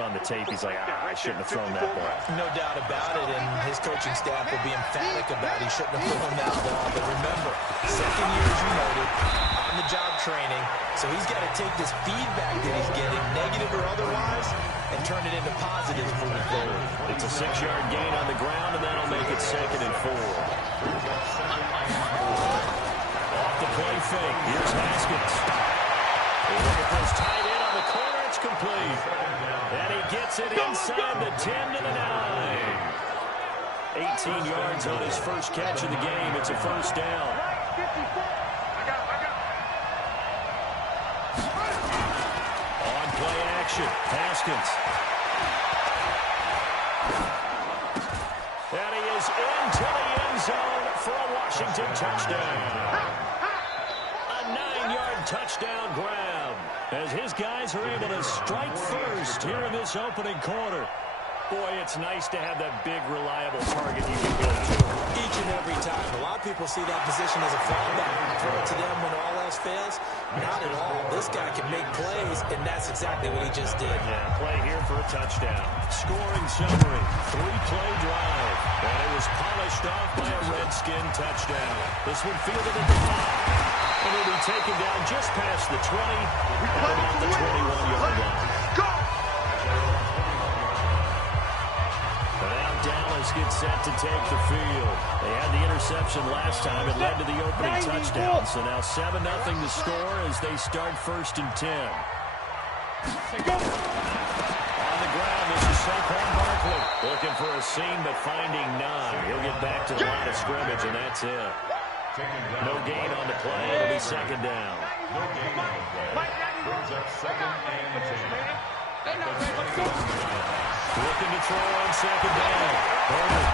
On the tape, he's like, I shouldn't have thrown that ball. No doubt about it, and his coaching staff will be emphatic about he shouldn't have thrown that ball. But remember, second year, as you noted, on-the-job training, so he's got to take this feedback that he's getting, negative or otherwise, and turn it into positives moving forward. It's a 6-yard gain on the ground, and that'll make it 2nd and 4. Off the play fake, here's Haskins. Look at this tight end on the corner, it's complete. And he gets it inside the 10 to the 9. 18 yards on his first catch of the game. It's a first down. On play action, Haskins. And he is into the end zone for a Washington touchdown. A 9-yard touchdown grab, as his guys are able to strike first here in this opening quarter. Boy, it's nice to have that big, reliable target you can go to. Each and every time. A lot of people see that position as a fallback. Throw it to them when all else fails. Not at all. This guy can make plays, and that's exactly what he just did. Yeah, play here for a touchdown. Scoring summary, 3-play drive. And it was polished off by a Redskin touchdown. This one fielded at the 5. And he'll be taken down just past the 20 and about the 21-yard line. Go! Now Dallas gets set to take the field. They had the interception last time. It led to the opening touchdown. So now 7-0 to score as they start 1st and 10. On the ground, this is Saquon Barkley. Looking for a seam, but finding none. He'll get back to the line of scrimmage, and that's it. No gain on the play. It'll be 2nd down. No gain on the play. Brings up 2nd and 10. Looking to throw on 2nd down. Herbert.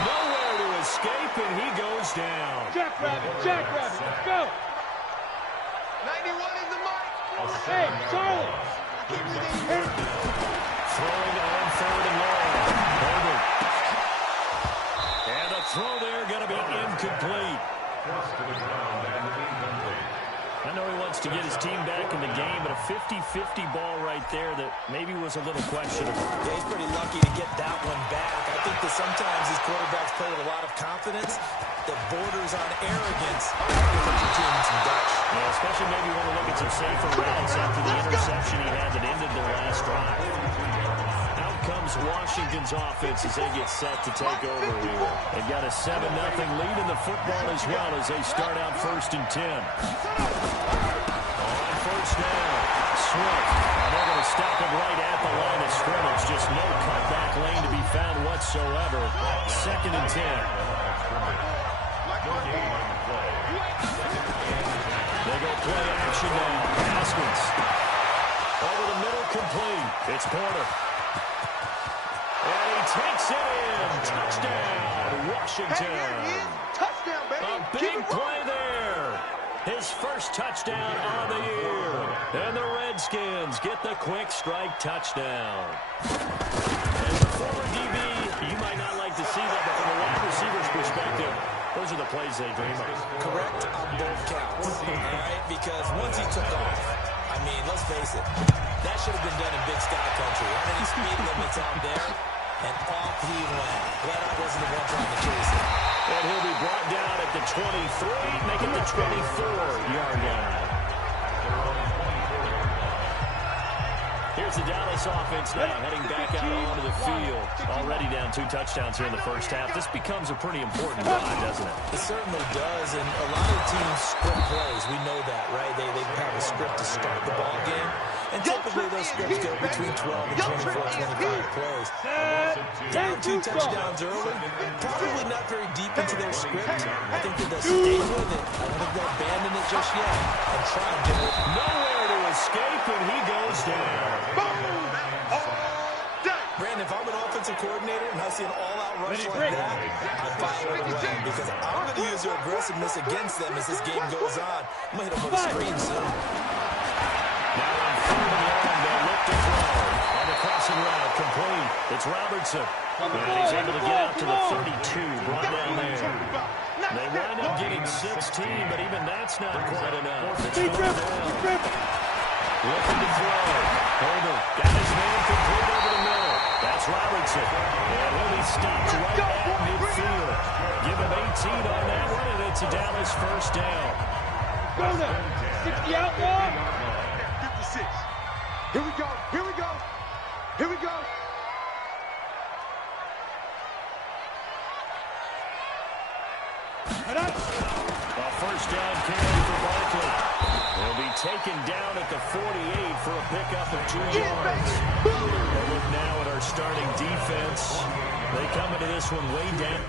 Nowhere to escape, and he goes down. Jackrabbit, go! 91 in the mic. Hey, Charlie! Throwing on 3rd and long. Herbert. And the throw there going to be incomplete. I know he wants to get his team back in the game, but a 50-50 ball right there that maybe was a little questionable. Yeah, he's pretty lucky to get that one back. I think that sometimes these quarterbacks play with a lot of confidence that borders on arrogance. Put your team in some Dutch. Yeah, especially maybe want to look at some safer routes after the interception he had that ended their last drive. Out comes Washington's offense as they get set to take over here. They've got a 7-0 lead in the football as well as they start out 1st and 10. On 1st down, Swift. Now they're going to stop him right at the line of scrimmage. Just no cutback lane to be found whatsoever. 2nd and 10. They go play action now. Haskins. Over the middle, complete. It's Porter. And he takes it in. Touchdown, Washington. Touchdown, baby. A big play there. His first touchdown on the year. And the Redskins get the quick strike touchdown. As a former DB, you might not like to see that, but from a wide receiver's perspective, those are the plays they dream of. Correct on both counts, all right? Because once he took off, I mean, let's face it, that should have been done in Big Sky Country. Aren't any speed limits out there? And off he went. Glad I wasn't the one trying to chase it. And he'll be brought down at the 23, making the 24-yard line. Here's the Dallas offense now, heading back out onto the field. Already down 2 touchdowns here in the first half. This becomes a pretty important drive, doesn't it? It certainly does, and a lot of teams script plays. We know that, right? They have a script to start the ball game, and typically those scripts go between 12 and 24, 25 plays. Down 2 touchdowns early, probably not very deep into their script. I think that they'll stay with it. I don't think they'll abandon it just yet and try and get it. Nowhere to escape, and he goes down. Brandon, if I'm an offensive coordinator and I see an all-out rush like that, I fire it away because I'm going to use their aggressiveness against them as this game goes on. I'm going to hit them with a screen soon. Now on 3rd and long, they'll look to throw. On the crossing route, complete. It's Robertson. And he's able to get out to the 32, brought down there. They wind up getting 16, but even that's not quite enough. It's 4th down. Looking to throw. Holder got his man complete over the middle. That's Robertson. And he'll be stopped right at midfield. Give him 18 on that one, and it's a Dallas first down. Go now. 60 outlaw. 56. Here we go. Here we go. Here we go. A first down carry for Barkley. He'll be taken down at the 48 for a pickup of 2 yards. And look now at our starting defense. They come into this one way down.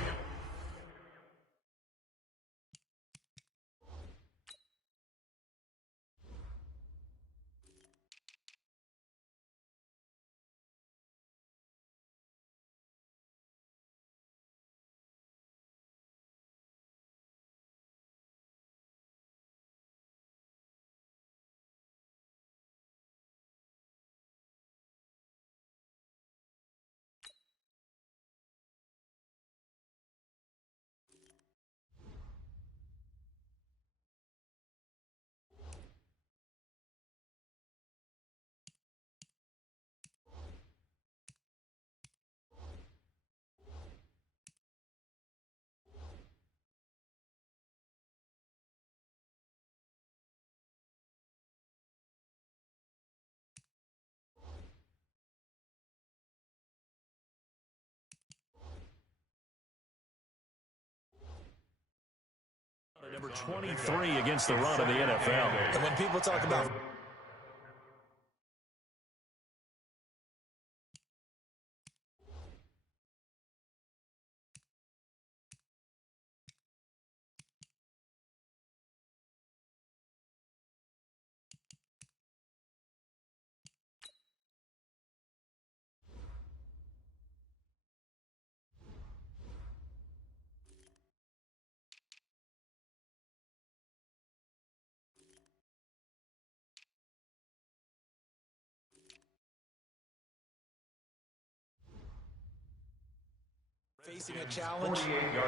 Number 23 against the run of the NFL. And when people talk about facing a challenge,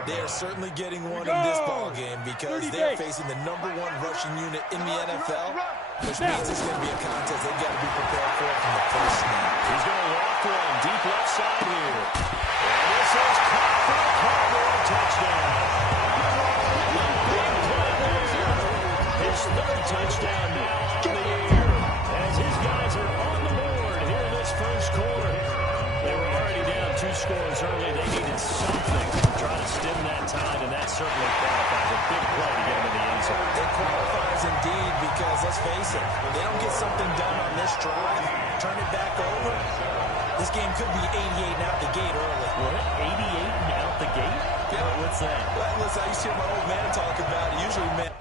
they are certainly getting one in this ball game because they're facing the #1 rushing unit in the NFL, which means it's going to be a contest they've got to be prepared for from the first snap. He's going to walk one deep left side here. And this is caught for a Cowboy touchdown. Big play there. His third touchdown now on the year as his guys are on the board here in this first quarter. They were already down 2 scores early. They needed something to try to stem that tide, and that certainly qualifies. A big play to get him in the end zone. It qualifies indeed because, let's face it, they don't get something done on this drive, turn it back over, this game could be 88 and out the gate early. What? 88 and out the gate? Yeah. What's that? Well, listen, I used to hear my old man talk about it. Usually, man.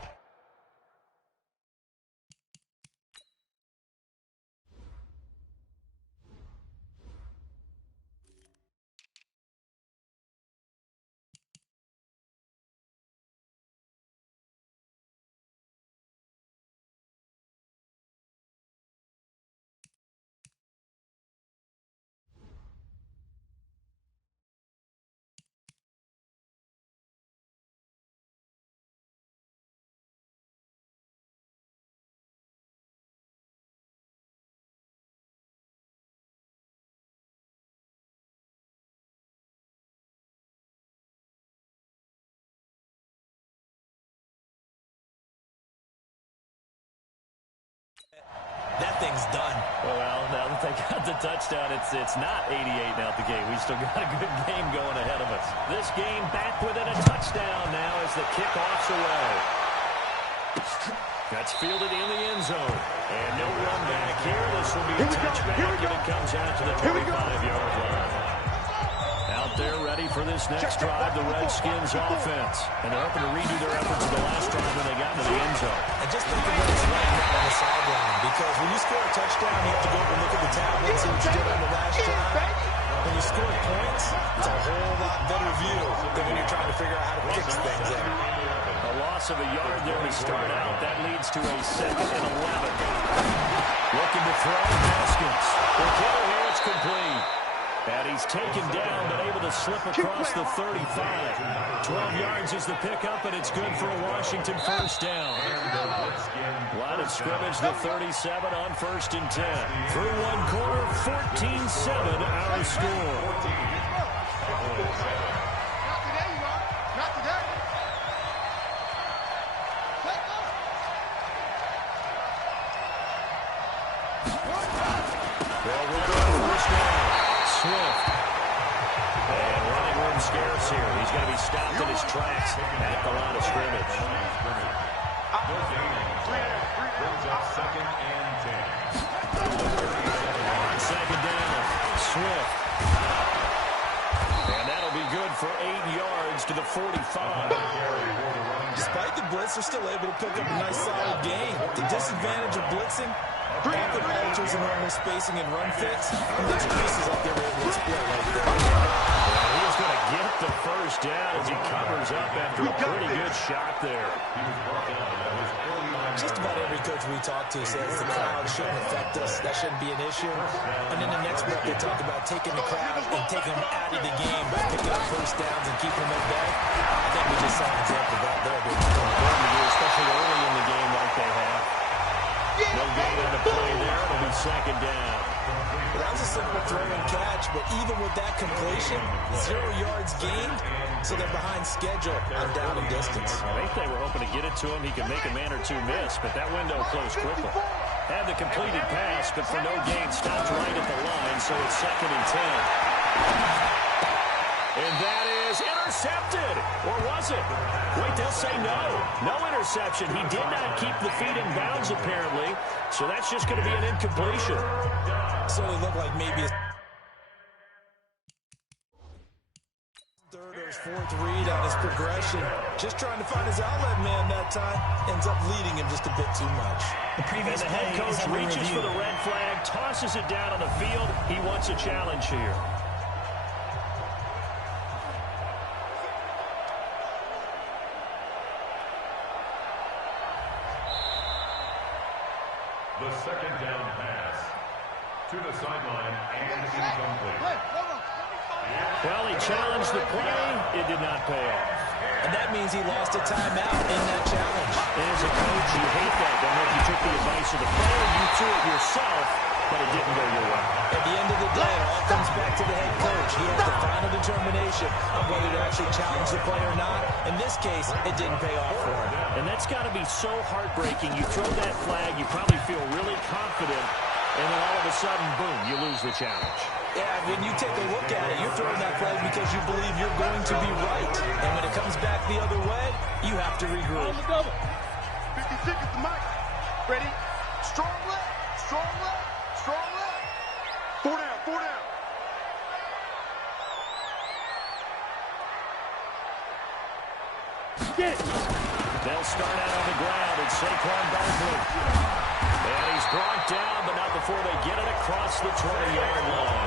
That thing's done. Well, now that they got the touchdown, it's not 88 out the gate. We still got a good game going ahead of us. This game back within a touchdown now as the kickoff's away. That's fielded in the end zone. And no run back here. This will be a touchback, and it comes out to the 25-yard line. Out there ready for this next drive, the Redskins offense. And they're hoping to redo their efforts in the last drive when they got into the end zone. And just think of what it's like on the sideline, because when you score a touchdown, you have to go over and look at the tablet and see what you did on the last drive. When you score points, it's a whole lot better view than when you're trying to figure out how to fix things there. A loss of a yard there to start out. That leads to a 2nd and 11. Looking to throw, Haskins. The kill here, it's complete. And he he's taken down, but able to slip across the 35. 12 yards is the pickup, and it's good for a Washington first down. Line of scrimmage, the 37 on 1st and 10. Through one quarter, 14-7 our score. Not today. Well, we'll go to first down. Swift. And running room scarce here. He's going to be stopped in his tracks at the line of scrimmage. Brings up 2nd and 10. Second down. Swift. And that'll be good for 8 yards to the 45. Despite the blitz, they're still able to pick up a nice solid gain. The disadvantage of blitzing often alters the normal spacing and run fits, and there's pieces up there able to split right there. He's going to get the first down as he covers up after a pretty good shot there. Just about every coach we talk to says the crowd shouldn't affect us. That shouldn't be an issue. And in the next breath, they talk about taking the crowd and taking them out of the game by picking up first downs and keeping them at bay. I think we just saw an example of that there. Especially early in the game like they have. No gain on the play there. It'll be second down. Well, that was a simple throw and catch, but even with that completion, 0 yards gained, so they're behind schedule on down and distance. I think they were hoping to get it to him. He could make a man or two miss, but that window closed quickly. Had the completed pass, but for no gain, stopped right at the line, so it's 2nd and 10. And that is intercepted. Or was it? Wait, they'll say no. No interception. He did not keep the feet in bounds, apparently. So that's just going to be an incompletion. So it looked like maybe a third or his 4th read on his progression. Just trying to find his outlet man that time. Ends up leading him just a bit too much. And the head coach reaches for the red flag, tosses it down on the field. He wants a challenge here. The 2nd down pass to the sideline and incomplete. Well, he challenged the play. It did not pay off. And that means he lost a timeout in that challenge. And as a coach, you hate that. Don't know if you took the advice of the player, you threw it yourself, but it didn't go your way. At the end of the day, it all comes back to the head coach. He has the final determination on whether to actually challenge the play or not. In this case, it didn't pay off for him. And that's got to be so heartbreaking. You throw that flag, you probably feel really confident, and then all of a sudden, boom, you lose the challenge. Yeah, when you take a look at it, you're throwing that flag because you believe you're going to be right. And when it comes back the other way, you have to regroup. 56 is the mic. Ready? Strong left, strong left, strong left. 4 down, 4 down. Get it. They'll start out on the ground, and Saquon Barkley. And he's brought down, but not before they get it across the 20-yard line.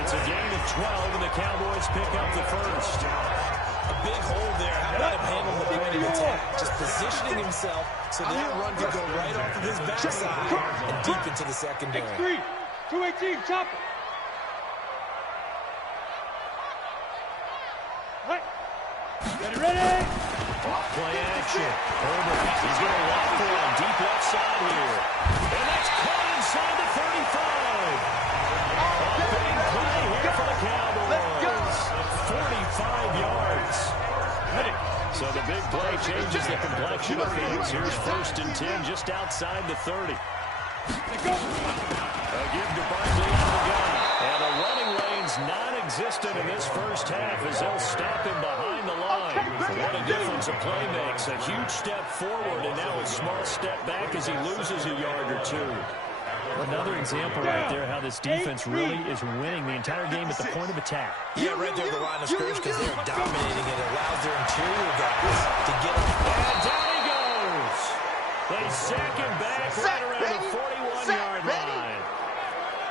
It's a gain of 12, and the Cowboys pick up the first. A big hole there. How about him handle the point of attack? Just positioning himself so that run could go right off of his backside and deep into the secondary. X3, 218, chopper. Right. Ready? Play action. Herbert, he's going to walk for on deep left side here. And that's caught inside the 35. A big play here for the Cowboys. 45 yards. So the big play changes the complexion of things. Here's 1st and 10 just outside the 30. A give to Barkley on the gun. And the running lane's non-existent in this first half as they'll stop him behind the line. What a difference a play makes. A huge step forward and now a small step back as he loses a yard or two. Another example right there how this defense really is winning the entire game at the point of attack. Yeah, right there at the line of scrimmage because they're dominating it. It allows their interior guys to get up. And down he goes. They sack him back right around the 41-yard line.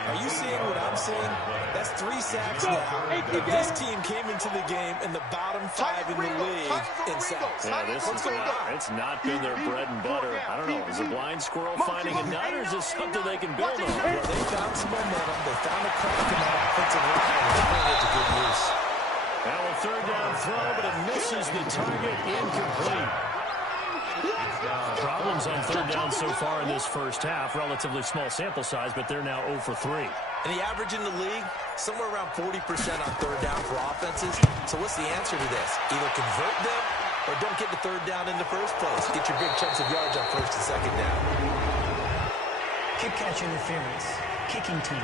Are you seeing what I'm seeing? That's 3 sacks now. If this team came into the game in the bottom 5 in the league in sacks. Yeah, it's not been their bread and butter. I don't know. Is a blind squirrel finding a nut, or is this something they can build on? Well, they found some momentum. They found a crack in that offensive line. throw, but it misses the target. Incomplete. Problems on third down so far in this first half. Relatively small sample size, but they're now 0 for 3. And the average in the league, somewhere around 40% on third down for offenses. So what's the answer to this? Either convert them or don't get the third down in the first place. Get your big chunks of yards on first and second down. Kick catch interference. Kicking team.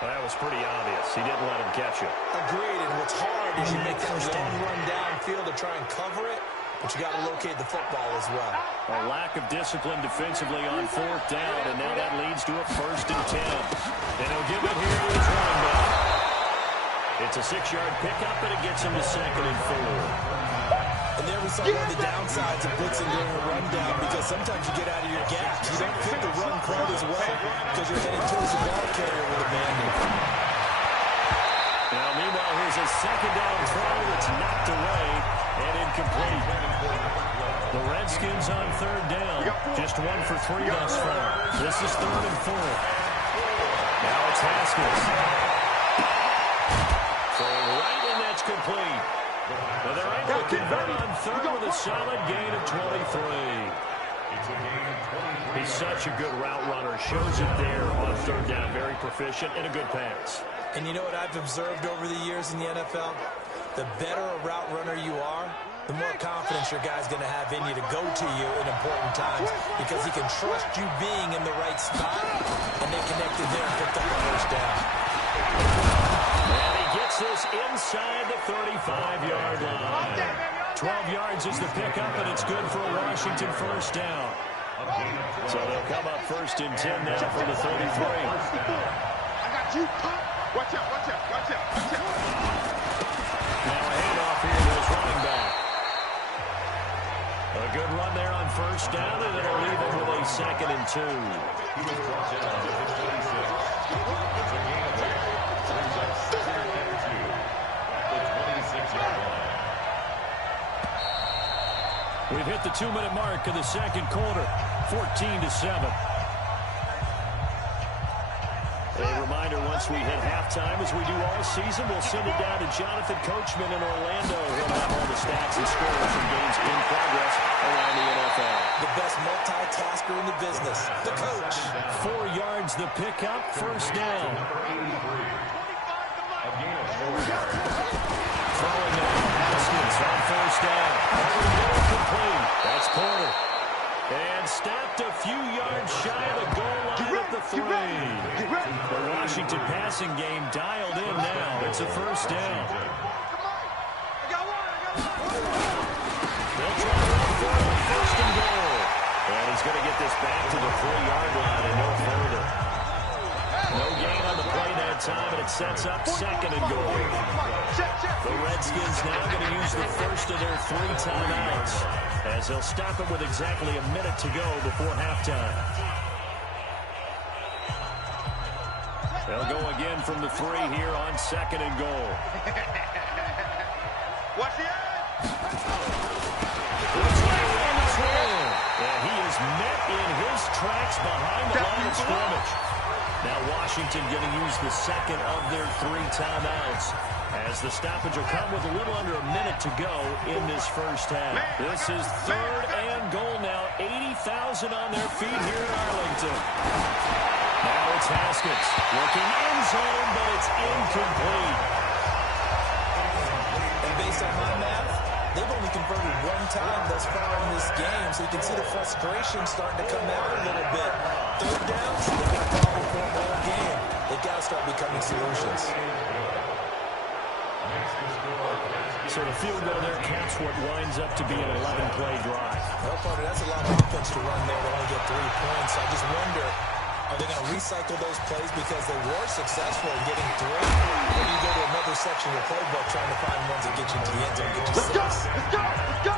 Well, that was pretty obvious. He didn't let him catch it. Agreed, and what's hard is you make that long run downfield to try and cover it, but you got to locate the football as well. A lack of discipline defensively on fourth down, and now that leads to a 1st and 10. And he'll give it here to his running back. It's a 6-yard pickup, and it gets him to 2nd and 4. And there we saw one of the downsides of blitzing during a rundown, because sometimes you get out of your gaps. You don't fit the run quite as well because you're heading towards the ball carrier with a bandit. Now, meanwhile, here's a 2nd down throw that's knocked away and incomplete. The Redskins on 3rd down. Just 1 for 3 thus far. This is 3rd and 4. Now it's Haskins. Throwing right, and that's complete. But they're able to convert on 3rd with a solid gain of 23. He's such a good route runner. Shows it there on 3rd down. Very proficient and a good pass. And you know what I've observed over the years in the NFL? The better a route runner you are, the more confidence your guy's going to have in you to go to you in important times, because he can trust you being in the right spot, and they connected there and picked up the first down. And he gets this inside the 35-yard line. 12 yards is the pickup, and it's good for a Washington 1st down. So they'll come up 1st and 10 now from the 33. I got you. Watch out, watch out, watch out, watch out. Now a handoff here to his running back. A good run there on 1st down, and it'll leave him with a 2nd and 2. He was brought down to the 26. It's a gain of 8. Brings up 2nd and 2 at the 26-yard line. We've hit the 2-minute mark of the 2nd quarter, 14-7. A reminder, once we hit halftime, as we do all season, we'll send it down to Jonathan Coachman in Orlando. He'll have all the stats and scores from games in progress around the NFL. The best multitasker in the business, the coach. 4 yards the pickup, 1st down. A gain of 4 yards. Throwing now, Haskins on 1st down. Complete. That's Porter. And snapped a few yards shy of the goal line at the 3. The Washington passing game dialed in now. It's a 1st down. They'll try to run for it on 1st and goal. And he's going to get this back to the 3-yard line and no further. No gain on the play that time, and it sets up 2nd and goal. The Redskins now going to use the first of their 3 timeouts, as they'll stop it with exactly a minute to go before halftime. They'll go again from the 3 here on 2nd and goal. Watch the And he is met in his tracks behind the line of scrimmage. Now Washington going to use the 2nd of their 3 timeouts, as the stoppage will come with a little under a minute to go in this first half. This is 3rd and goal now. 80,000 on their feet here in Arlington. Now it's Haskins looking in zone, but it's incomplete. And based on my math, they've only converted 1 time thus far in this game, so you can see the frustration starting to come out a little bit. 3rd downs, they've got a problem for them all game. They've got to start becoming solutions. So the field goal there caps what winds up to be an 11-play drive. Well, partner, that's a lot of offense to run there to only get 3 points. I just wonder, are they going to recycle those plays because they were successful in getting 3? Or do you go to another section of the playbook trying to find ones that get you into the end zone and get you 6? Let's go!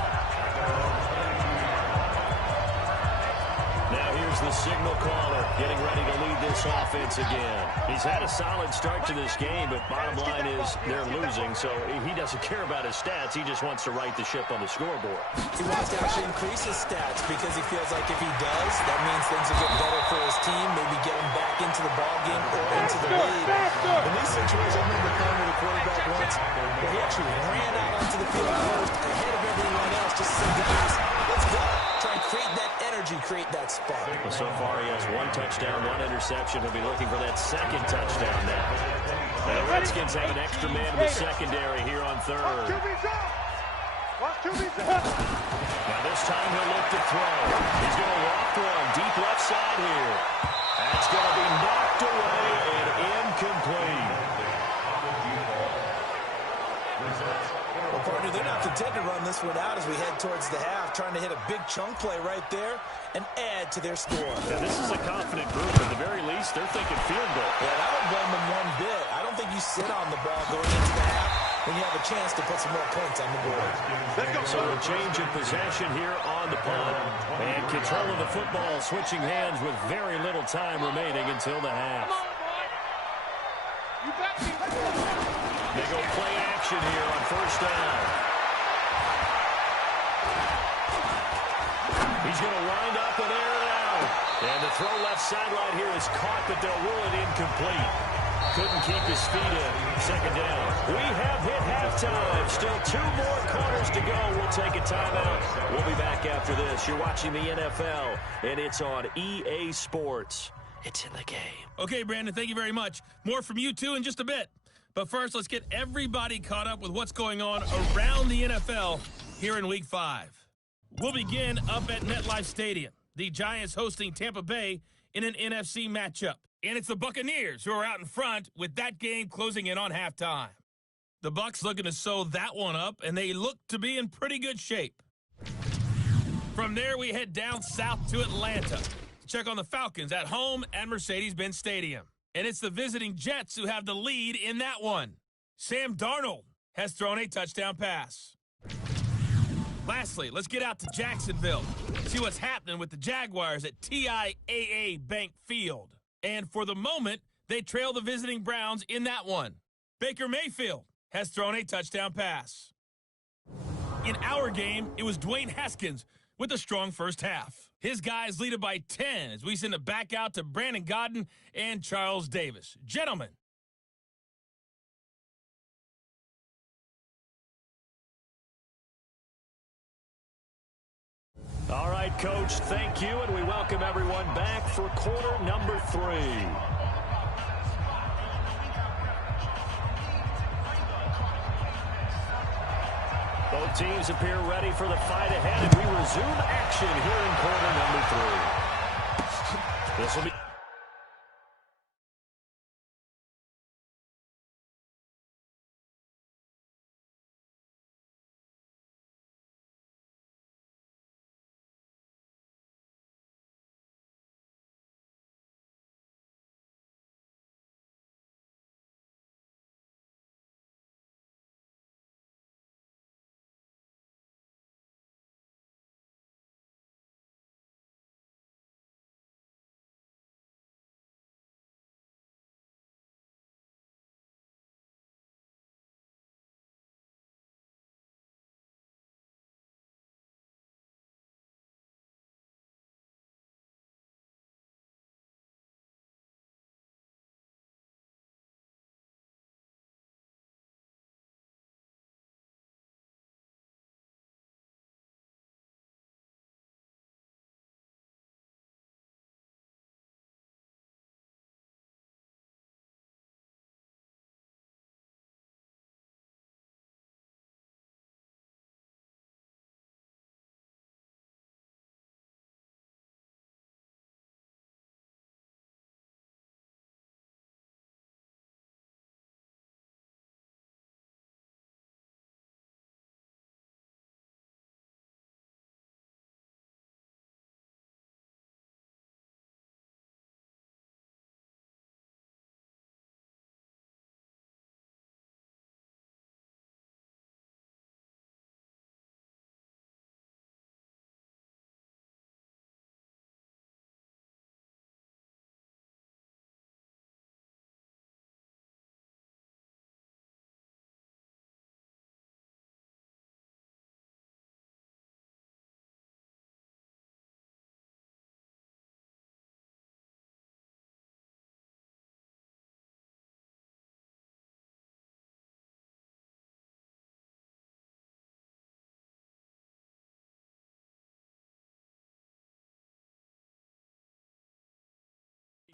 Now here's is the signal caller, getting ready to lead this offense again. He's had a solid start to this game, but bottom line is they're losing, so he doesn't care about his stats. He just wants to right the ship on the scoreboard. He wants to actually increase his stats because he feels like if he does, that means things will get better for his team, maybe get him back into the ball game or into the lead. In these situations, I remember playing with a quarterback once where he actually ran out onto the field first ahead of everyone else just to say, guys, let's go. Try and create that energy, create that spark. Well, so far he has 1 touchdown, 1 interception. He'll be looking for that second touchdown now. The Redskins have an extra man in the secondary here on third. Now this time he'll look to throw. He's going to walk one deep left side here. That's going to be knocked away and incomplete. Well, partner, they're not content to run this one out as we head towards the half, trying to hit a big chunk play right there and add to their score. Yeah, this is a confident group. At the very least, they're thinking field goal. Yeah, and I don't blame them one bit. I don't think you sit on the ball going into the half when you have a chance to put some more points on the board. So a change of possession here on the punt. And control of the football switching hands with very little time remaining until the half. They go play action here on first down. He's going to wind up and air it out. And the throw left sideline here is caught, but they'll rule it incomplete. Couldn't keep his feet in. Second down. We have hit halftime. Still 2 more quarters to go. We'll take a timeout. We'll be back after this. You're watching the NFL, and it's on EA Sports. It's in the game. Okay, Brandon, thank you very much. More from you, too, in just a bit. But first, let's get everybody caught up with what's going on around the NFL here in Week 5. We'll begin up at MetLife Stadium. The Giants hosting Tampa Bay in an NFC matchup. And it's the Buccaneers who are out in front with that game closing in on halftime. The Bucs looking to sew that one up, and they look to be in pretty good shape. From there, we head down south to Atlanta to check on the Falcons at home at Mercedes-Benz Stadium. And it's the visiting Jets who have the lead in that one. Sam Darnold has thrown a touchdown pass. Lastly, let's get out to Jacksonville, see what's happening with the Jaguars at TIAA Bank Field. And for the moment, they trail the visiting Browns in that one. Baker Mayfield has thrown a touchdown pass. In our game, it was Dwayne Haskins with a strong first half. His guys lead it by 10 as we send it back out to Brandon Godden and Charles Davis. Gentlemen. All right, Coach, thank you, and we welcome everyone back for quarter number 3. Both teams appear ready for the fight ahead, and we resume action here in quarter number 3. This will be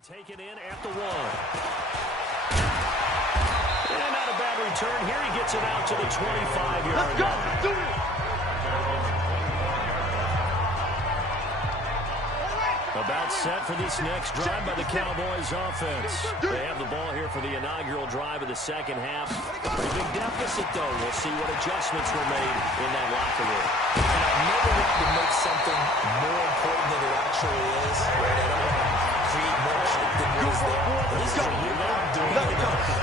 Taken in at the 1. And not a bad return here. He gets it out to the 25-yard line. About set for this next drive by the Cowboys offense. They have the ball here for the inaugural drive of the second half. Pretty big deficit, though. We'll see what adjustments were made in that locker room. And I never want to make something more important than it actually is. Right? I don't want to create more hype than what is there.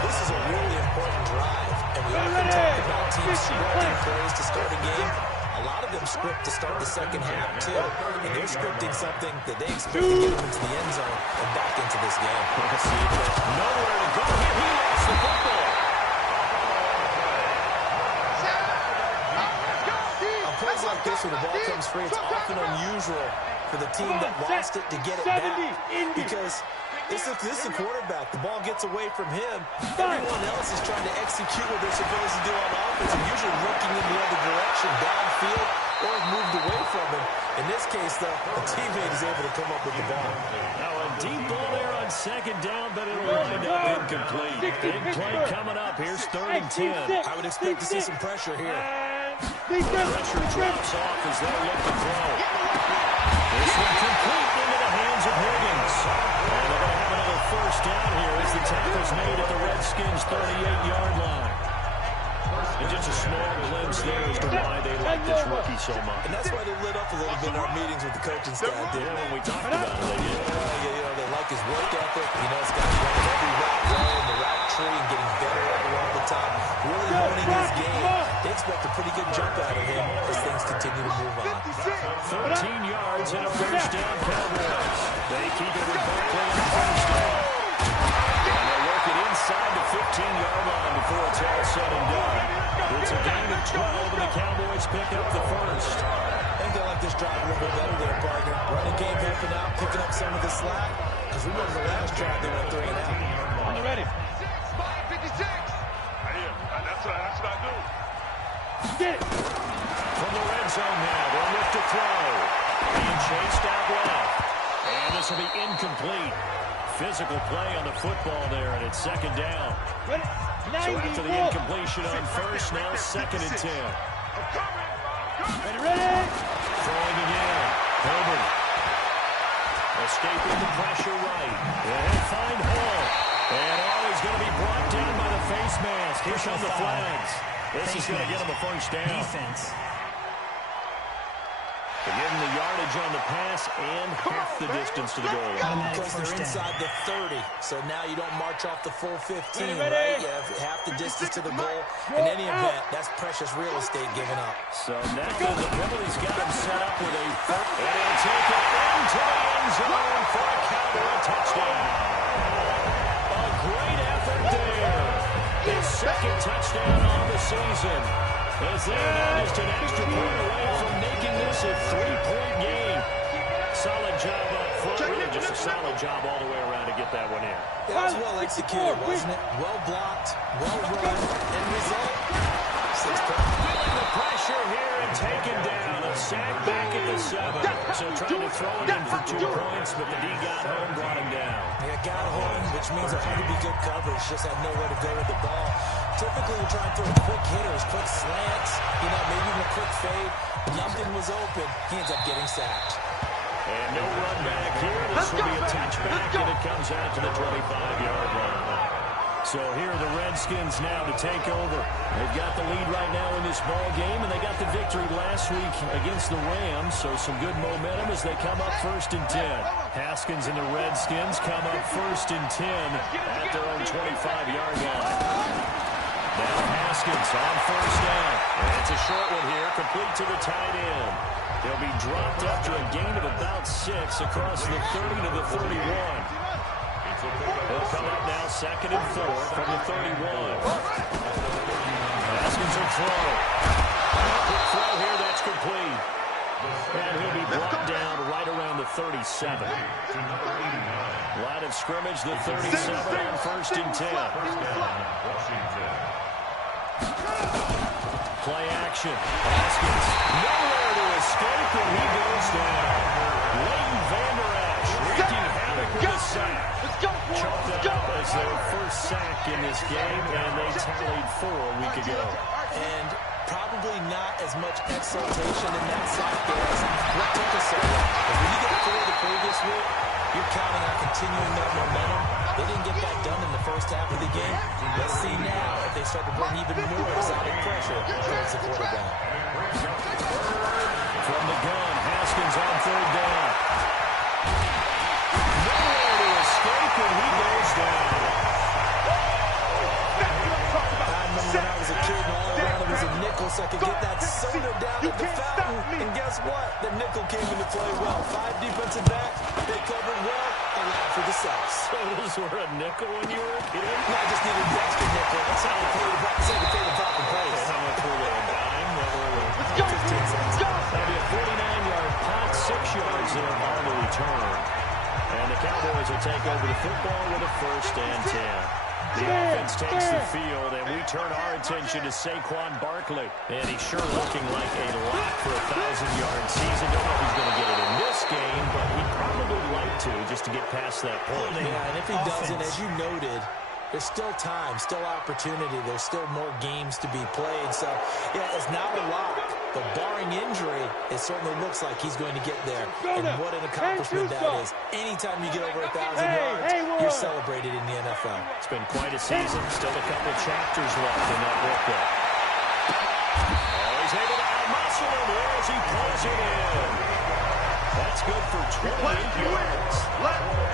This is a really important drive. And we often talk about teams scripting plays to start a game. A lot of them script to start the second half, too. And they're scripting something that they expect to get them into the end zone and back into this game. Nowhere to go here. He lost the football. On plays like this, when the ball comes free, it's often unusual for the team that lost it to get it back. Because this is the quarterback. The ball gets away from him. Everyone else is trying to execute what they're supposed to do on offense and usually looking in the other direction, downfield, or moved away from him. In this case, though, a teammate is able to come up with the ball. Now a deep ball there on second down, but it'll wind up incomplete. Big play coming up. Here's 3rd and 10. I would expect to see some pressure here. Pressure drops off as they look to throw. This one complete into the hands of Higgins. And they're going to have another first down here as the tackle's made at the Redskins' 38-yard line. And just a small glimpse there as to why they like this rookie so much. And that's why they lit up a little bit in our meetings with the coaching staff. Yeah, when we talked about it, they did. They like his work ethic. This guy's running every route well in the route tree and getting better at it all the time. Really honing his game. They expect a pretty good jump out of him as things continue to move on. 13 yards and a first down, Cowboys. They keep it with Barkley on first down. And they work it inside the 15-yard line before it's all said and done. It's a gain of 12, and the Cowboys pick up the first. I think they like this drive a little bit better there, partner. Running game helping out, picking up some of the slack. Because remember the last drive, they went 3 and out. On the ready. 56. That's what I do. Get it. From the red zone now, they'll look to throw. Being chased out left. And this will be incomplete. Physical play on the football there, and it's second down. Ready. So after the incompletion on first, now 2nd and 10. Ready. Throwing again. Herbert. Escaping the pressure right. And he'll find Hall. And he's going to be brought down by the face mask. Here come the flags. This is going to get him a first down. Defense. They give him the yardage on the pass and half the distance to the goal line. Because they're inside the 30, so now you don't march off the full 15, right? You have half the distance to the goal. In any event, that's precious real estate given up. So now the penalty's got him set up with a foot, and he'll take it into the end zone for a counter touchdown. A great effort there. His 2nd touchdown on the season. As they're now just an extra point away from making this a 3-point game. Solid job up front. Really just a solid job all the way around to get that one in. It was well executed, wasn't it? Well blocked, well run, and result. 6 points. Feeling the pressure here and taken down. A sack back at the 7. So trying to throw it in for 2 points, but the D got home, brought him down. Yeah, got home, which means there had to be good coverage. Just had nowhere to go with the ball. Typically, you're trying to throw quick hitters, quick slants, maybe even a quick fade. Nothing was open. He ends up getting sacked. And no run back here. This will be a touchback, and it comes out to the 25-yard line. So here are the Redskins now to take over. They've got the lead right now in this ball game, and they got the victory last week against the Rams, so some good momentum as they come up 1st and 10. Haskins and the Redskins come up 1st and 10 at their own 25-yard line. Now Haskins on first down. And it's a short one here, complete to the tight end. He'll be dropped after a gain of about 6 across the 30 to the 31. He'll come up now 2nd and 4 from the 31. Haskins will throw. Quick throw here, that's complete. And he'll be brought down right around the 37. Line of scrimmage, the 37 on 1st and 10. Play action. Haskins nowhere to escape, and he goes down. Leighton Vander Esch wreaking havoc with a sack. chalked up as their first sack in this game, and they tallied 4 a week ago. And probably not as much exultation in that sack there as what took us so long. Because when you get 4 the previous week, you're counting on continuing that momentum. They didn't get that done in the first half of the game. Let's see now if they start to bring even more exotic pressure towards the quarterback. From the gun, Haskins on 3rd down. Nowhere to escape, and he goes down. I remember when I was a kid and all around it was a nickel, so I could get that soda down at the fountain. And guess what? The nickel came into play well. 5 defensive backs, they covered well, and laughed for the sacks. Sodas were a nickel when you were a kid? No, I just needed the extra nickel. That's how they paid the drop in place. How much were they? A dime? Let's go. 15 cents. That'll be a 49-yard punt, 6 yards there on the return. And the Cowboys will take over the football with a 1st and 10. The offense takes the field, and we turn our attention to Saquon Barkley. And he's sure looking like a lock for a 1,000-yard season. Don't know if he's going to get it in this game, but he'd probably like to just to get past that point. Yeah, and if he doesn't, as you noted, there's still time, still opportunity. There's still more games to be played. So, yeah, it's not a lock. But barring injury, it certainly looks like he's going to get there. And what an accomplishment that is. Anytime you get over 1,000 yards, you're celebrated in the NFL. It's been quite a season. Still a couple chapters left in that book there. Oh, he's able to out-muscle him as he pulls it in. That's good for 28 yards.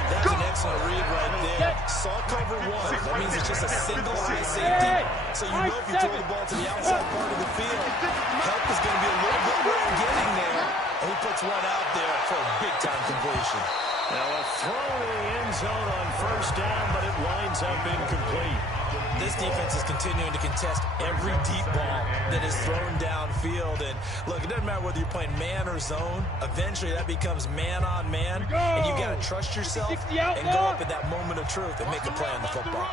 That's an excellent read right there. Saw cover 1. That means it's just a single high safety. So you know if you throw the ball to the outside part of the field, help is going to be a little bit more getting there. And he puts one out there for a big-time completion. Now a throw to the end zone on 1st down, but it winds up incomplete. This defense is continuing to contest every deep ball that is thrown downfield. And look, it doesn't matter whether you're playing man or zone. Eventually, that becomes man-on-man. And you got to trust yourself and go up at that moment of truth and make a play on the football.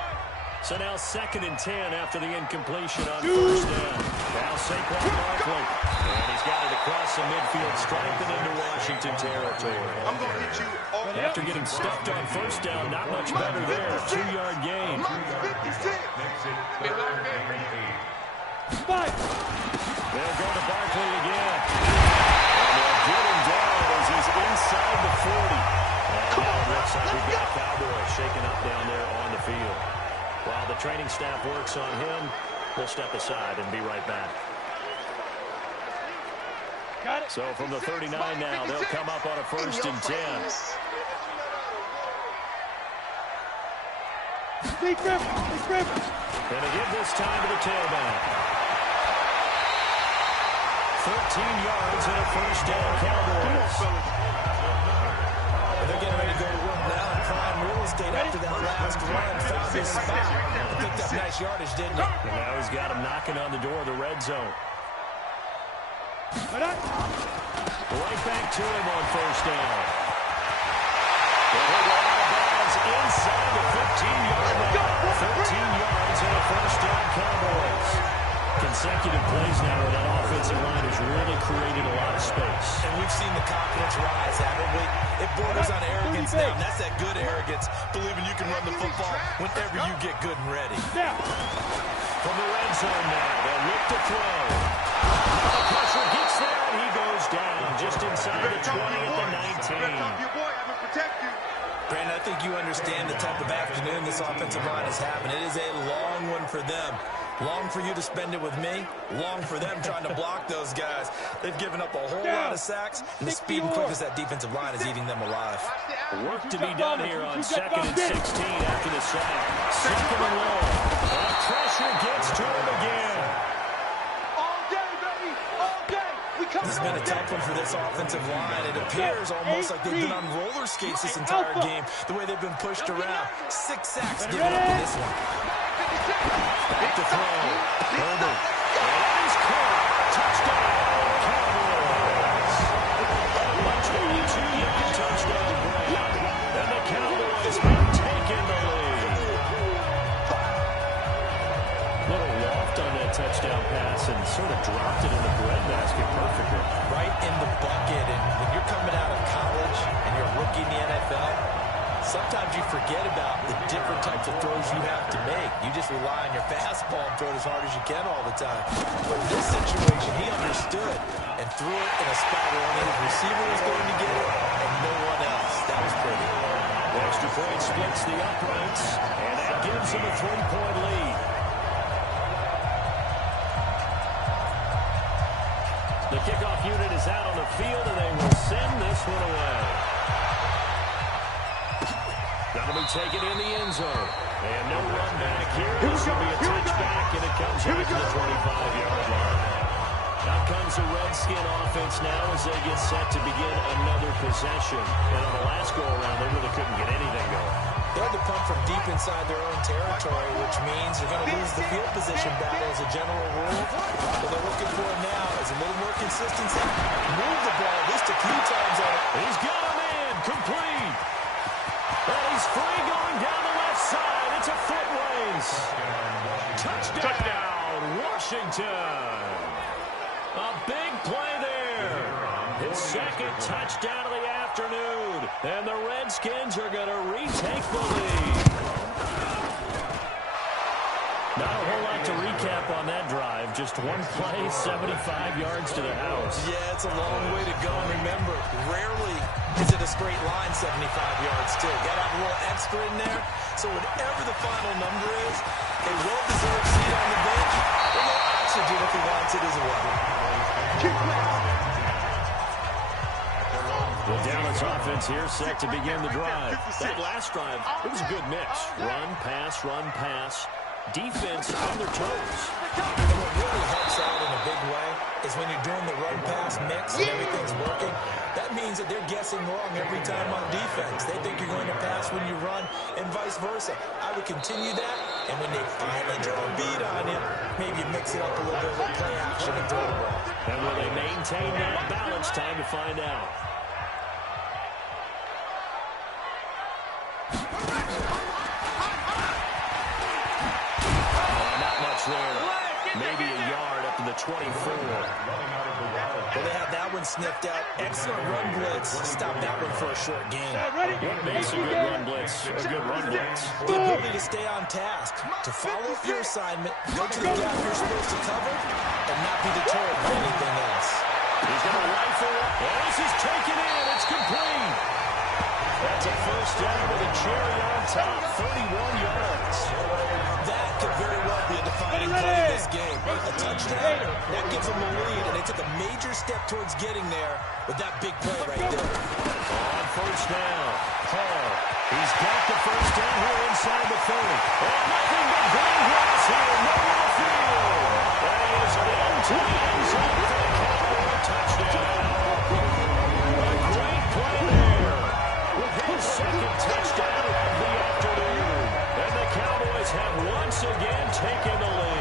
So now 2nd and 10 after the incompletion on 1st down. Now Saquon Barkley. And he's got it across the midfield stripe and into Washington territory. I'm going to get you all After getting stuffed on 1st down, not much better there. 2-yard gain. They'll go to Barkley again. And they'll get him down as he's inside the 40. And now it looks like we've got Cowboys shaking up down there on the field. While the training staff works on him, we'll step aside and be right back. So from the 39 now, they'll come up on a 1st and 10. Gonna give this time to the tailback. 13 yards and a 1st down, Cowboys. They're getting ready to go to work now in prime real estate after that last run. Found his spot. Picked up nice yardage, didn't he? And now he's got him knocking on the door of the red zone. Right back to him on 1st down. They'll hit a lot of balls inside the 15-yard line. 13 yards and a 1st down, Cowboys. Consecutive plays now where that offensive line has really created a lot of space. And we've seen the confidence rise, haven't we? It borders on arrogance now, and that's that good arrogance, believing you can run the football whenever you get good and ready. From the red zone now, they'll look to throw. The pressure gets there, and he goes down just inside the 20 at the 19. Brandon, I think you understand the type of afternoon this offensive line is having. It is a long one for them. Long for you to spend it with me. Long for them trying to block those guys. They've given up a whole lot of sacks, and the speed and quickness that defensive line is eating them alive. Work to be done here on 2nd and 16 after the sack. 2nd and long. And pressure gets to him again. This has been a tough one for this offensive line. It appears almost like they've been on roller skates this entire game, the way they've been pushed around. 6 sacks given up in this one. To throw. Herbert. And he's caught. Touchdown, Cowboys. A 22-yard touchdown grab. And the Cowboys have taken the lead. Little loft on that touchdown pass and sort of dropped it in the breadbasket perfectly. Right in the bucket. And when you're coming out of college and you're a rookie in the NFL, sometimes you forget about the different types of throws you have to make. You just rely on your fastball and throw it as hard as you can all the time. But in this situation, he understood and threw it in a spot where only his receiver was going to get it and no one else. That was pretty. The extra point splits the uprights, and that gives him a 3-point lead. The kickoff unit is out on the field, and they will send this one away. That'll be taken in the end zone. And no run back here. This will be a touchback, and it comes out to the 25-yard line. Out comes the Redskin offense now as they get set to begin another possession. And on the last go-around, they really couldn't get anything going. They had to punt from deep inside their own territory, which means they're going to lose the field position battle as a general rule. What they're looking for now is a little more consistency. Move the ball at least a few times on it. He's got a man, complete. And he's free going down the left side. It's a foot race. Touchdown, Washington. A big play there. His second touchdown of the afternoon. And the Redskins are going to retake the lead. Not a whole lot to recap on that drive. Just one play, 75 yards to the house. Yeah, it's a long way to go. And remember, rarely is it a straight line 75 yards, too. Got to have a little extra in there. So whatever the final number is, a well-deserved seat on the bench, a little oxygen if he wants it as well. The Dallas offense here set to begin the drive. That last drive, it was a good mix. Run, pass. Defense on their toes. And what really helps out in a big way is when you're doing the run-pass mix and everything's working, that means that they're guessing wrong every time on defense. They think you're going to pass when you run and vice versa. I would continue that, and when they finally draw a beat on you, maybe you mix it up a little bit with play action and throw the ball. And will they maintain that balance? Time to find out. There. Maybe a yard up to the 24. Well, they have that one sniffed out. Excellent run blitz. Stop that one for a short gain. What makes a good run blitz a good run blitz? The ability to stay on task, to follow up your assignment, go to the gap you're supposed to cover, and not be deterred by anything else. He's going to rifle. And this is taken in. It's complete. That's a first down with a cherry on top. 31 yards. That could very well be a defining play in this game. A touchdown, that gives them a lead, and they took a major step towards getting there with that big play right there. On first down, Hall. He's got the first down here inside the 30. And nothing but green grass here. No more field. And he is into the end zone for the Cowboy touchdown. A great play there with his second touchdown of the afternoon. And the Cowboys have once again taken the lead.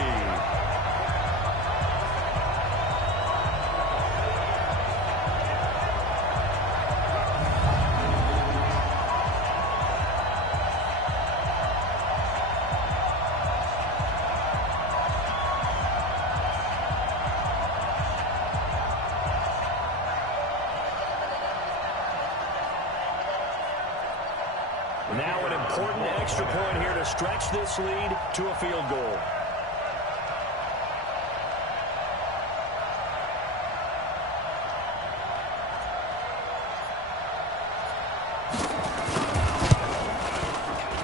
Now an important extra point here to stretch this lead to a field goal.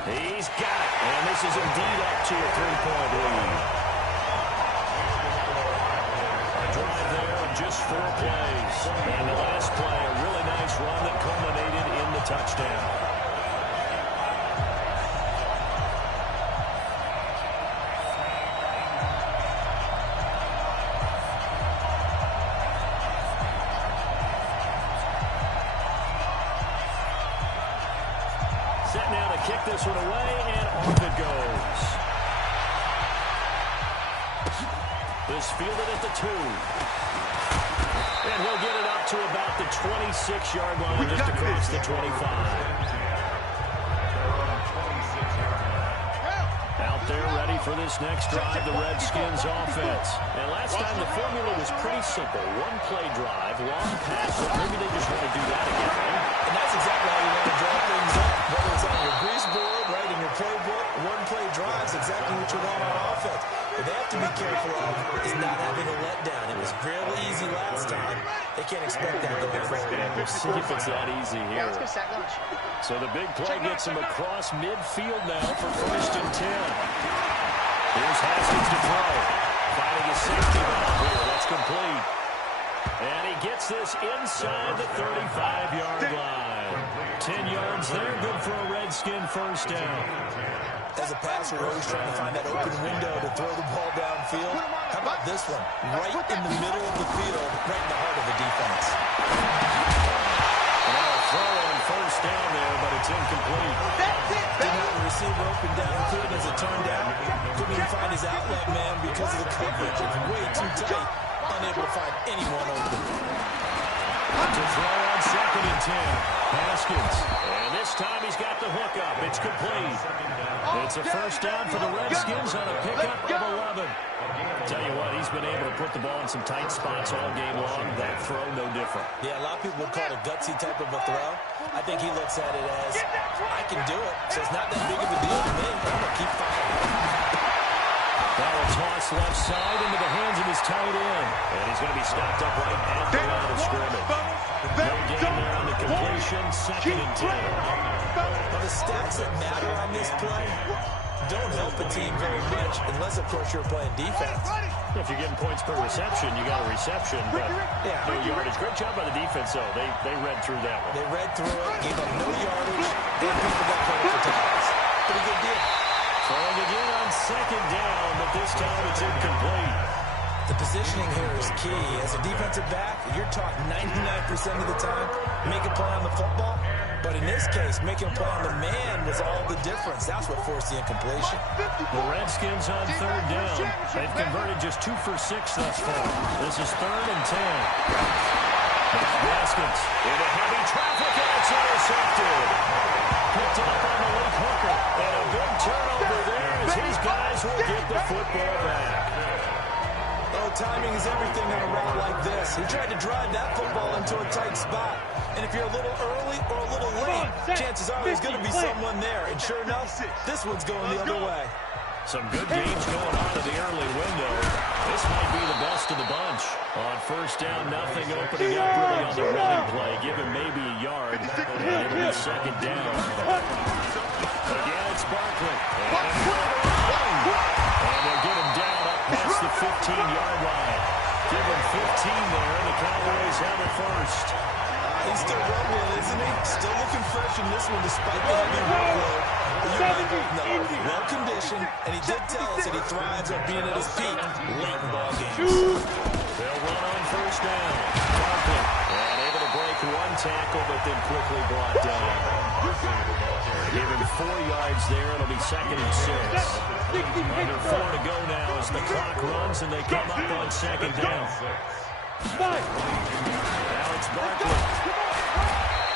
He's got it, and this is indeed up to a 3-point lead. A drive there of just 4 plays. And the last play, a really nice run that culminated in the touchdown. Set now to kick this one away, and off it goes. This fielded at the 2. And he'll get it up to about the 26-yard line, just across the 25. Out there ready for this next drive, the Redskins offense. And last time the formula was pretty simple. One-play drive, long pass. So maybe they just want to do that again, right? And that's exactly how you want to draw things up. Whether it's on your grease board, right, in your playbook, one-play drives, exactly what you want on offense. What they have to be careful of is not having a letdown. It was fairly easy last time. They can't expect that going forward. We'll see if it's that easy here. Let's go sack lunch. So the big play gets him across midfield now for 1st and 10. Here's Haskins to throw. Finding his safety valve here. That's complete. And he gets this inside the 35-yard line. 10 yards there. Good for a Redskin first down. As a passer, you're always trying to find that open window to throw the ball downfield. How about this one? Right in the middle of the field, right in the heart of the defense. Now a throw on first down there, but it's incomplete. Didn't have the receiver open downfield as it turned out. Couldn't even find his outlet man because of the coverage. It's way too tight. Unable to find anyone open. To throw on 2nd and 10. Haskins. And this time he's got the hook up. It's complete. It's a first down for the Redskins on a pickup of 11. Tell you what, he's been able to put the ball in some tight spots all game long. That throw, no different. Yeah, a lot of people would call it a gutsy type of a throw. I think he looks at it as, I can do it, so it's not that big of a deal to me. I'm going to keep firing. That will toss left side into the hands of his tight end. And he's going to be stopped up right at the line of scrimmage. No gain there on the completion. 2nd and 10. Well, the stats that matter on this play don't help a team very much, unless, of course, you're playing defense. If you're getting points per reception, you got a reception, but no yardage. Great job by the defense, though. They read through that one. They read through it, gave up no yardage, and people got credit for tackles. Pretty good deal. Throwing again on 2nd down, but this time it's incomplete. The positioning here is key. As a defensive back, you're taught 99% of the time, make a play on the football. But in this case, making a play on the man was all the difference. That's what forced the incompletion. The Redskins on 3rd down. They've converted just 2 for 6 thus far. This is 3rd and 10. Now Haskins into heavy traffic, and it's intercepted. Picked up on the weak hooker. And a big turnover there as his guys will get the football back. Oh, timing is everything on a route like this. He tried to drive that football into a tight spot. And if you're a little early or a little late, chances are there's going to be someone there. And sure enough, this one's going the other way. Some good games going on in the early window. This might be the best of the bunch. On 1st down, nothing opening up really on the running play. Give him maybe a yard. And it'll be 2nd down. Again, it's Barkley. And they'll get him down up past the 15-yard line. Give him 15 there, and the Cowboys have it first. He's still rumbling, isn't he? Still looking fresh in this one despite the heavy workload. But you might both know, well-conditioned, and he did tell us that he thrives on being at his peak late in ball games. They'll run on 1st down. Barkley, and able to break one tackle, but then quickly brought down. Give him 4 yards there. It'll be 2nd and 6. Under 4 to go now as the clock runs, and they come up on 2nd down. Now it's Barkley.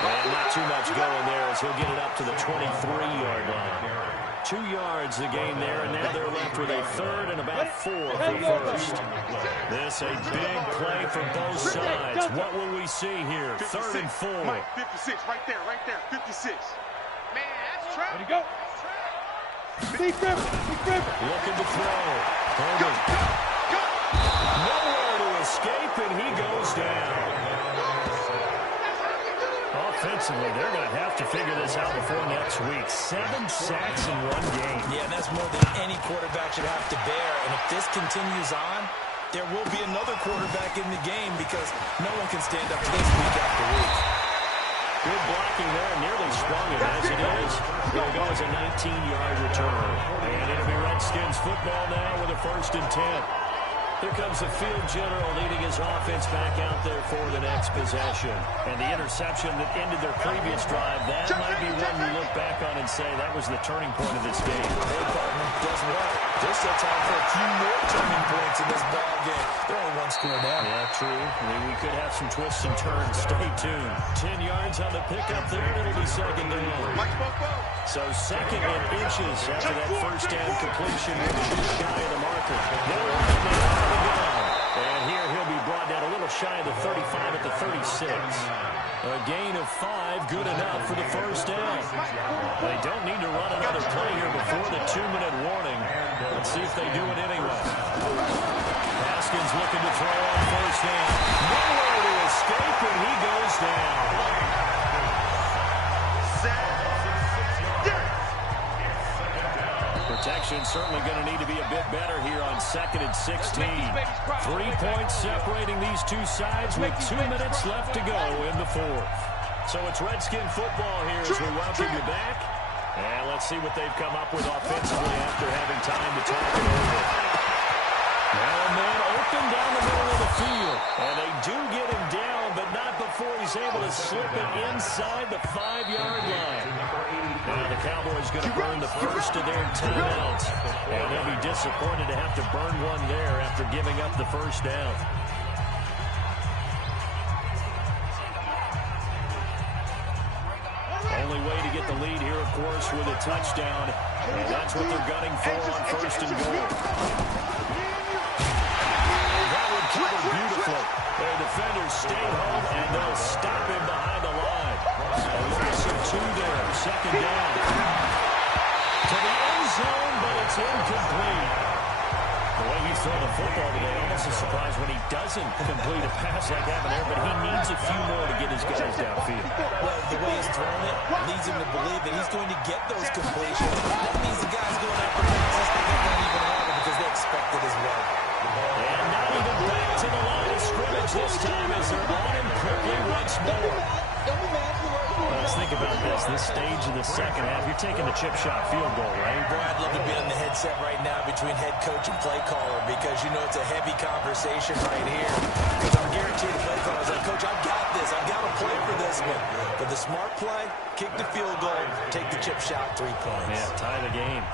And not too much going there as he'll get it up to the 23-yard line. 2 yards the gain there, and now they're left with a 3rd and about 4 for 1st. This a big play for both sides. What will we see here? 3rd and 4. Mike, 56, right there, 56. Man, that's trap. Ready to go. Deep grip. Looking to throw. Hogan. Nowhere to escape, and he goes down. Offensively, they're going to have to figure this out before next week. 7 sacks in 1 game. Yeah, that's more than any quarterback should have to bear. And if this continues on, there will be another quarterback in the game because no one can stand up to this week after week. Good blocking there, nearly sprung it as it is. Going to go as a 19-yard return. And it'll be Redskins football now with a 1st and 10. Here comes the field general leading his offense back out there for the next possession. And the interception that ended their previous drive, that might be one we look back on and say that was the turning point of this game. Hey, partner, guess what? There's still time for a few more turning points in this ball game. They're only one score down. Yeah, true. I mean, we could have some twists and turns. Stay tuned. 10 yards on the pickup there. It'll be second down. So second and inches after that first down completion. Just shy of the marker. They'll run it now on the ground. And here he'll be brought down a little shy of the 35 at the 36. A gain of 5, good enough for the first down. They don't need to run another play here before the 2-minute warning. Let's see if they do it anyway. Haskins looking to throw on first down. Nowhere to escape, and he goes down. Protection certainly going to need to be a bit better here on 2nd and 16. 3 points separating these two sides with 2 minutes left to go in the fourth. So it's Redskin football here as we welcome you back. And let's see what they've come up with offensively after having time to talk it over. Now a man open down the middle of the field. And they do get him down, but not before he's able to slip it inside the 5-yard line. Now the Cowboys going to burn the first of their timeouts. And they'll be disappointed to have to burn one there after giving up the first down. Only way to get the lead here, of course, with a touchdown. And that's what they're gunning for on first and goal. That would cover beautifully. Their defenders stay home, and they'll stop him behind the line. A loss of 2 there, second down. To the end zone, but it's incomplete. The way he's throwing the football today, almost a surprise when he doesn't complete a pass like that there, but he needs a few more to get his guys downfield. Well, the way he's throwing it leads him to believe that he's going to get those completions. That means the guys going after passes, they get that even harder because they expect it as well. And not even back to the line of scrimmage this time as they're on him quickly once more. Let's think about this stage of the second half. You're taking the chip shot field goal, right? Boy, I'd love to be on the headset right now between head coach and play caller because you know it's a heavy conversation right here. Because I'm guaranteed the play caller's like, Coach, I've got this. I've got to play for this one. But the smart play, kick the field goal, take the chip shot, 3 points. Yeah, tie the game.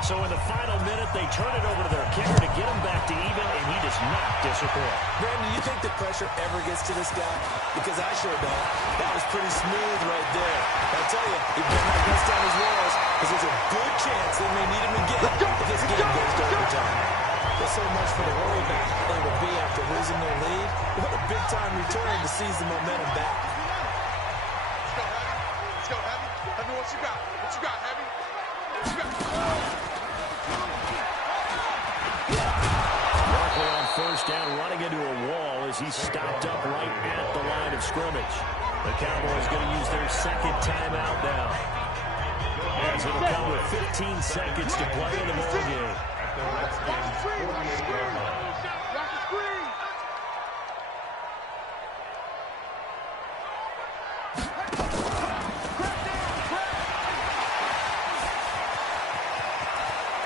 So in the final minute, they turn it over to their kicker to get him back to even, and he does not disappoint. Brandon, do you think the pressure ever gets to this guy? Because I sure don't. That was pretty smooth right there. I'll tell you, he better not bust down his walls, because there's a good chance they may need him again if this game goes to overtime. There's so much for the worry about how they will be after losing their lead. What a big-time return to seize the momentum back. Let's go, Heavy. Heavy, what you got? What you got, Heavy? What you got? On first down, running into a wall as he's stopped up right at the line of scrimmage. The Cowboys going to use their second timeout now, as it'll come with 15 seconds to play in the ball game.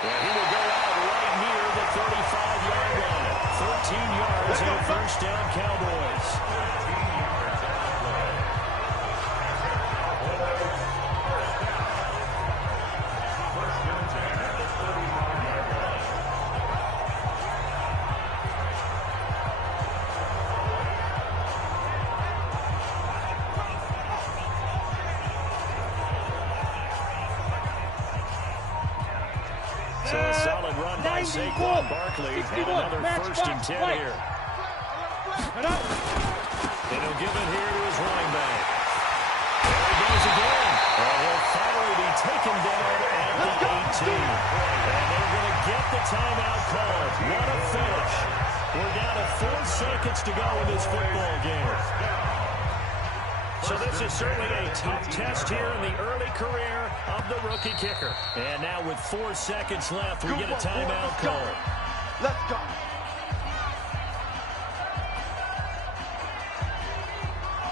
And he will go out right near the 35-yard line. 13 yards and a first down, Cowboys. So a solid run by Saquon Barkley, and another first and 10 here. And he'll give it here to his running back. There he goes again. And he'll finally be taken down at the 18. And they're going to get the timeout called. What a finish. We're down to 4 seconds to go in this football game. So this is certainly a tough test here in the early career of the rookie kicker. And now with 4 seconds left, we get a timeout call. Let's go.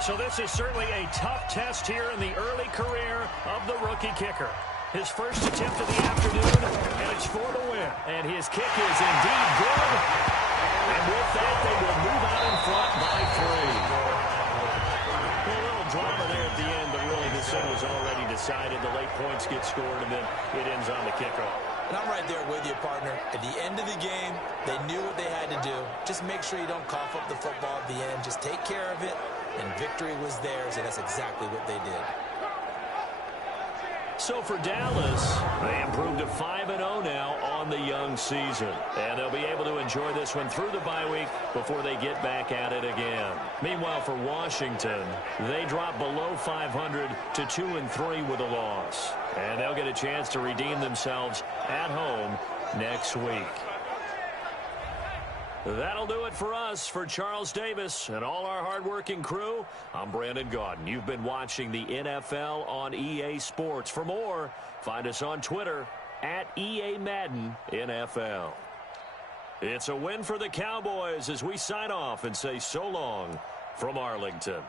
So this is certainly a tough test here in the early career of the rookie kicker. His first attempt of the afternoon, and it's for the win. And his kick is indeed good. And with that, they will move out in front by 3. A little drama there at the end, but really this thing was already decided. The late points get scored, and then it ends on the kickoff. And I'm right there with you, partner. At the end of the game, they knew what they had to do. Just make sure you don't cough up the football at the end. Just take care of it, and victory was theirs, and that's exactly what they did. So for Dallas, they improved to 5-0 now on the young season. And they'll be able to enjoy this one through the bye week before they get back at it again. Meanwhile, for Washington, they drop below 500 to 2-3 with a loss. And they'll get a chance to redeem themselves at home next week. That'll do it for us. For Charles Davis and all our hardworking crew, I'm Brandon Gaudin. You've been watching the NFL on EA Sports. For more, find us on Twitter at EA Madden NFL. It's a win for the Cowboys as we sign off and say so long from Arlington.